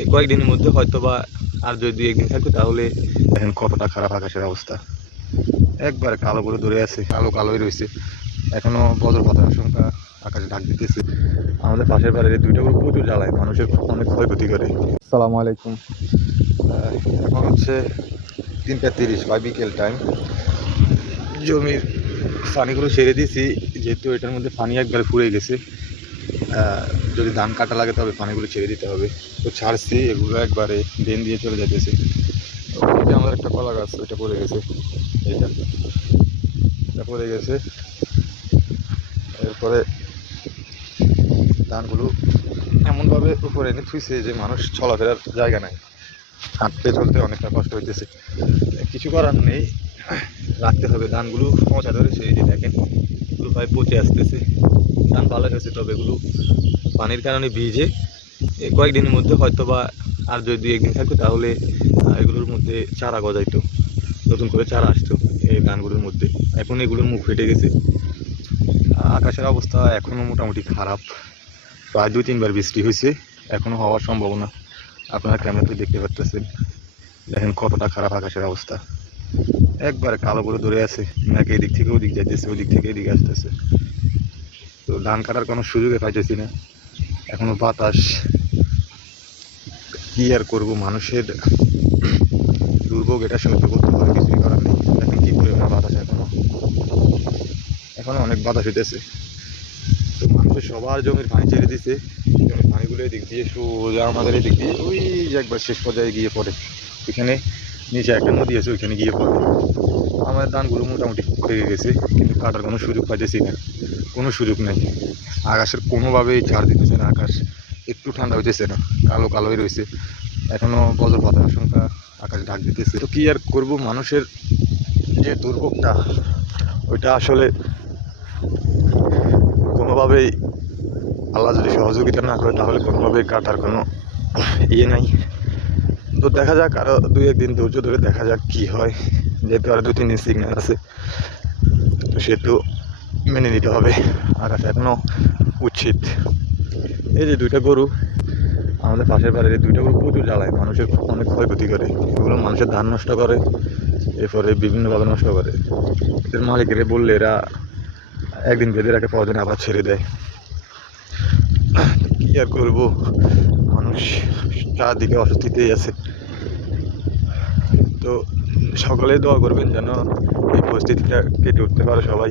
এই কয়েকদিনের মধ্যে হয়তো বা আর যদি 2-1 দিন থাকবে তাহলে দেখেন কতটা খারাপ আকাশের অবস্থা। একবারে কালো করে ধরে আছে, কালো কালোই রয়েছে। এখনো বজ্রপাতের আশঙ্কা, আকাশে ঢাক দিতেছে। আমাদের পাশের বাড়ির 2টা গরু প্রচুর জ্বালায়, মানুষের অনেক ক্ষয়ক্ষতি করে। আসসালামু আলাইকুম। এখন হচ্ছে 3:30 বা বিকেল টাইম। জমির পানিগুলো ছেড়ে দিয়েছি, যেহেতু এটার মধ্যে পানি একবারে ফুরিয়ে গেছে। যদি ধান কাটা লাগে তবে পানিগুলো ছেড়ে দিতে হবে। তো ছাড়ছি, এগুলো একবারে ড্রেন দিয়ে চলে যেতেছে। ওইটা আমাদের একটা কলা গাছ, ওইটা পড়ে গেছে, এটা পড়ে গেছে। এরপরে ধানগুলো এমনভাবে উপরে এনে থুইছে যে মানুষ চলাফেরার জায়গা নাই, হাঁটতে চলতে অনেকটা কষ্ট হইতেছে। কিছু করার নেই, রাখতে হবে। ধানগুলো পচা ধরেছে, এই যে দেখেন এগুলো প্রায় পচে আসতেছে। ধান ভালো হয়েছে, তবে এগুলো পানির কারণে ভিজে এই কয়েকদিনের মধ্যে হয়তো বা আর যদি 2-1 দিন থাকবে তাহলে এগুলোর মধ্যে চারা গজাইতো, নতুন করে চারা আসতো এই ধানগুলোর মধ্যে। এখন এগুলোর মুখ ফেটে গেছে। আকাশের অবস্থা এখনও মোটামুটি খারাপ। প্রায় 2-3 বার বৃষ্টি হয়েছে, এখনও হওয়ার সম্ভাবনা। আপনারা ক্যামেরাতে দেখতে পাচ্ছেন, দেখেন কতটা খারাপ আকাশের অবস্থা। একবারে কালো করে ধরে আছে, নাকি এদিক থেকে ওদিক যাইতেছে, ওদিক থেকে এদিকে আসতেছে। তো ধান কাটার কোনো সুযোগে পাইতেছি না, এখনো বাতাস। কি আর করবো, মানুষের দুর্ভোগ, এটা সহ্য করতে হবে, কিছুই করার নেই। দেখেন কি পরিমাণ বাতাস, এখনো অনেক বাতাস হইতেছে। তো মানুষের সবার জমির পানি ছেড়ে দিছে, জমির পানিগুলো এদিক দিয়ে সোজা আমাদের এদিক দিয়ে ওই যে একবার শেষ পর্যায়ে গিয়ে পড়ে। ওইখানে নিচে একটা নদী আছে, ওইখানে গিয়ে পড়ে। আমাদের ধানগুলো মোটামুটি পেকে গেছে, কিন্তু কাটার কোনো সুযোগ পাইতেছি না, কোনো সুযোগ নেই। আকাশের কোনোভাবেই ছাড় দিতেছে না, আকাশ একটু ঠান্ডা হইতেছে না, কালো কালোই রয়েছে। এখনও বজ্রপাতের আশঙ্কা, আকাশ ঢাক দিতেছে। তো কি আর করবো, মানুষের যে দুর্ভোগটা, ওইটা আসলে কোনোভাবেই আল্লাহ যদি সহযোগিতা না করে তাহলে কোনোভাবেই কাটার কোনো ইয়ে নাই। তো দেখা যাক, আরও 2-1 দিন ধৈর্য ধরে দেখা যাক কি হয়। যেহেতু আরও 2-3 দিন সিগন্যাল আছে, তো সেহেতু মেনে নিতে হবে। আকাশ এখনও উচিত। এই যে 2টা গরু, আমাদের পাশের বাড়ির 2টা গরু প্রচুর জ্বালায়, মানুষের অনেক ক্ষয়ক্ষতি করে। এগুলো মানুষের ধান নষ্ট করে, এরপরে বিভিন্নভাবে নষ্ট করে। এদের মালিকের বললে এরা একদিন বেঁধে রাখে, পরদিন আবার ছেড়ে দেয়। কি আর করবো, মানুষ চারদিকে অস্বস্তিতেই আছে। তো সকলে দোয়া করবেন যেন এই পরিস্থিতিটা কেটে উঠতে পারে সবাই।